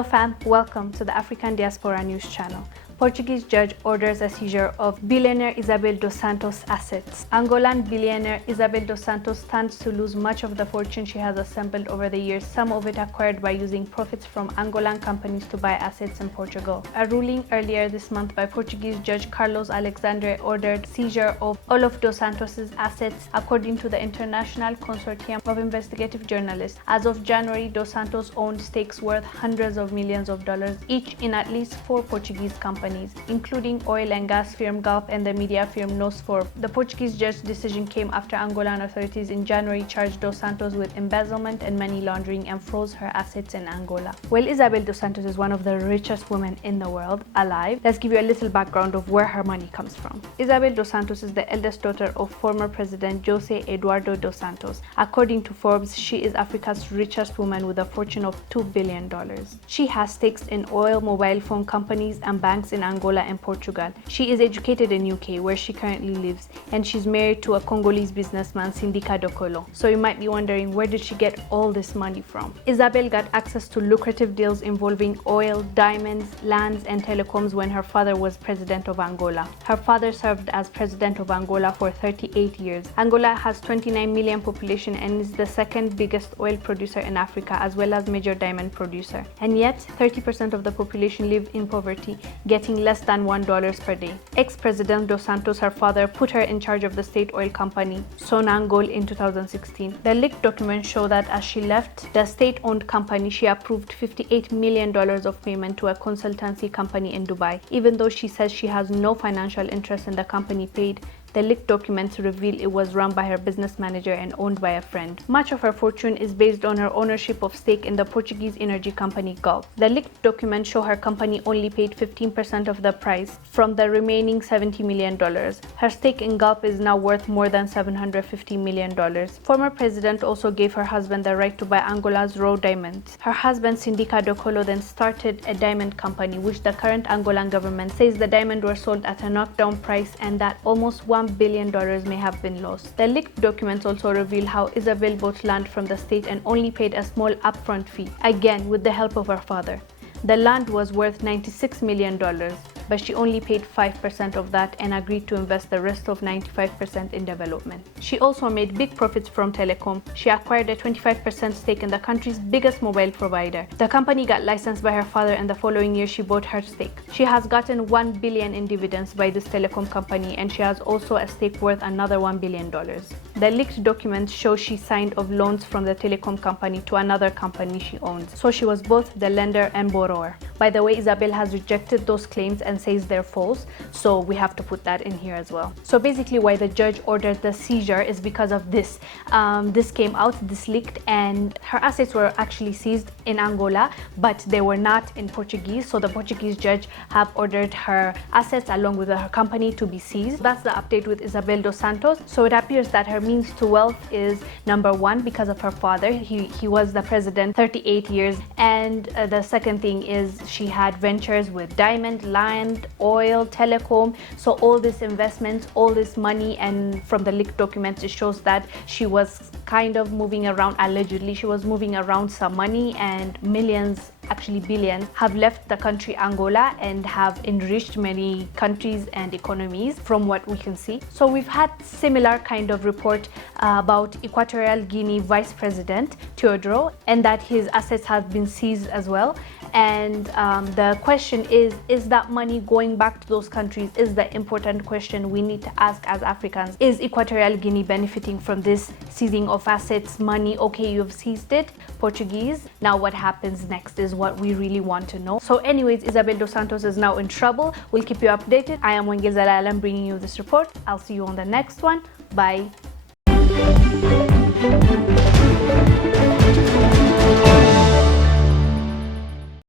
Hello fam, welcome to the African Diaspora News channel. Portuguese judge orders a seizure of billionaire Isabel Dos Santos' assets. Angolan billionaire Isabel Dos Santos stands to lose much of the fortune she has assembled over the years, some of it acquired by using profits from Angolan companies to buy assets in Portugal. A ruling earlier this month by Portuguese judge Carlos Alexandre ordered seizure of all of Dos Santos' assets, according to the International Consortium of Investigative Journalists. As of January, Dos Santos owned stakes worth hundreds of millions of dollars each in at least 4 Portuguese companies, including oil and gas firm Gulf and the media firm Nosfor. The Portuguese judge's decision came after Angolan authorities in January charged Dos Santos with embezzlement and money laundering and froze her assets in Angola. Well, Isabel Dos Santos is one of the richest women in the world alive. Let's give you a little background of where her money comes from. Isabel Dos Santos is the eldest daughter of former President José Eduardo Dos Santos. According to Forbes, she is Africa's richest woman with a fortune of $2 billion. She has stakes in oil, mobile phone companies and banks in Angola and Portugal. She is educated in UK, where she currently lives, and she's married to a Congolese businessman, Sindika Dokolo. So you might be wondering, where did she get all this money from? Isabel got access to lucrative deals involving oil, diamonds, lands, and telecoms when her father was president of Angola. Her father served as president of Angola for 38 years. Angola has 29 million population and is the second biggest oil producer in Africa, as well as major diamond producer. And yet, 30% of the population live in poverty, getting less than $1 per day. Ex-President Dos Santos, her father, put her in charge of the state oil company, Sonangol, in 2016. The leaked documents show that as she left the state-owned company, she approved $58 million of payment to a consultancy company in Dubai. Even though she says she has no financial interest in the company paid, the leaked documents reveal it was run by her business manager and owned by a friend. Much of her fortune is based on her ownership of stake in the Portuguese energy company Gulf. The leaked documents show her company only paid 15% of the price from the remaining $70 million. Her stake in Gulf is now worth more than $750 million. Former president also gave her husband the right to buy Angola's raw diamonds. Her husband, Sindika Dokolo, then started a diamond company, which the current Angolan government says the diamonds were sold at a knockdown price and that almost $1 billion may have been lost. The leaked documents also reveal how Isabel bought land from the state and only paid a small upfront fee, again with the help of her father. The land was worth $96 million, but she only paid 5% of that and agreed to invest the rest of 95% in development. She also made big profits from telecom. She acquired a 25% stake in the country's biggest mobile provider. The company got licensed by her father, and the following year she bought her stake. She has gotten $1 billion in dividends by this telecom company, and she has also a stake worth another $1 billion. The leaked documents show she signed off loans from the telecom company to another company she owns. So she was both the lender and borrower. By the way, Isabel has rejected those claims and says they're false, so we have to put that in here as well. So basically why the judge ordered the seizure is because of this. This came out, this leaked, and her assets were actually seized in Angola, but they were not in Portuguese, so the Portuguese judge have ordered her assets along with her company to be seized. That's the update with Isabel Dos Santos. So it appears that her means to wealth is number one because of her father. He was the president 38 years, and the second thing is she had ventures with diamond, land, oil, telecom. So all these investments, all this money, and from the leaked documents it shows that she was kind of moving around, allegedly she was moving around some money, and millions, actually billions, have left the country Angola and have enriched many countries and economies from what we can see. So we've had similar kind of report about Equatorial Guinea Vice President Teodoro, and that his assets have been seized as well. And the question is that money going back to those countries is the important question we need to ask as Africans. Is Equatorial Guinea benefiting from this seizing of assets, money? Okay, you've seized it, Portuguese. Now what happens next is what we really want to know. So anyways, Isabel Dos Santos is now in trouble. We'll keep you updated. I am Wongel Zelalem bringing you this report. I'll see you on the next one. Bye.